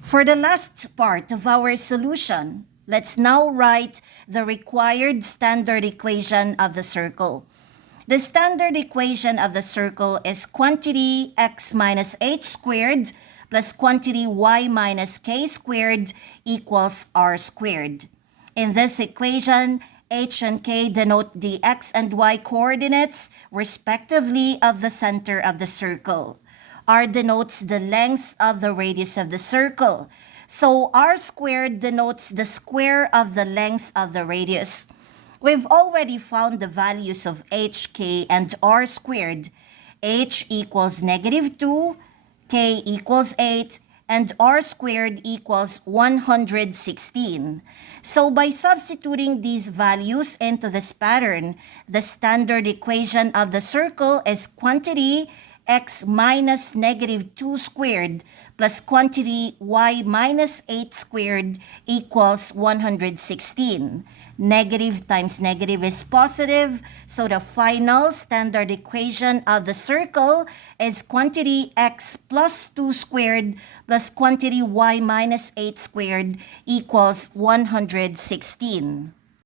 For the last part of our solution, let's now write the required standard equation of the circle. The standard equation of the circle is quantity x minus h squared plus quantity y minus k squared equals r squared. In this equation, h and k denote the x and y coordinates, respectively, of the center of the circle. R denotes the length of the radius of the circle. So r squared denotes the square of the length of the radius. We've already found the values of h, k, and r squared. H equals -2, k equals 8, and r squared equals 116. So by substituting these values into this pattern, the standard equation of the circle is quantity x minus -2 squared plus quantity y minus 8 squared equals 116. Negative times negative is positive, so the final standard equation of the circle is quantity x plus 2 squared plus quantity y minus 8 squared equals 116.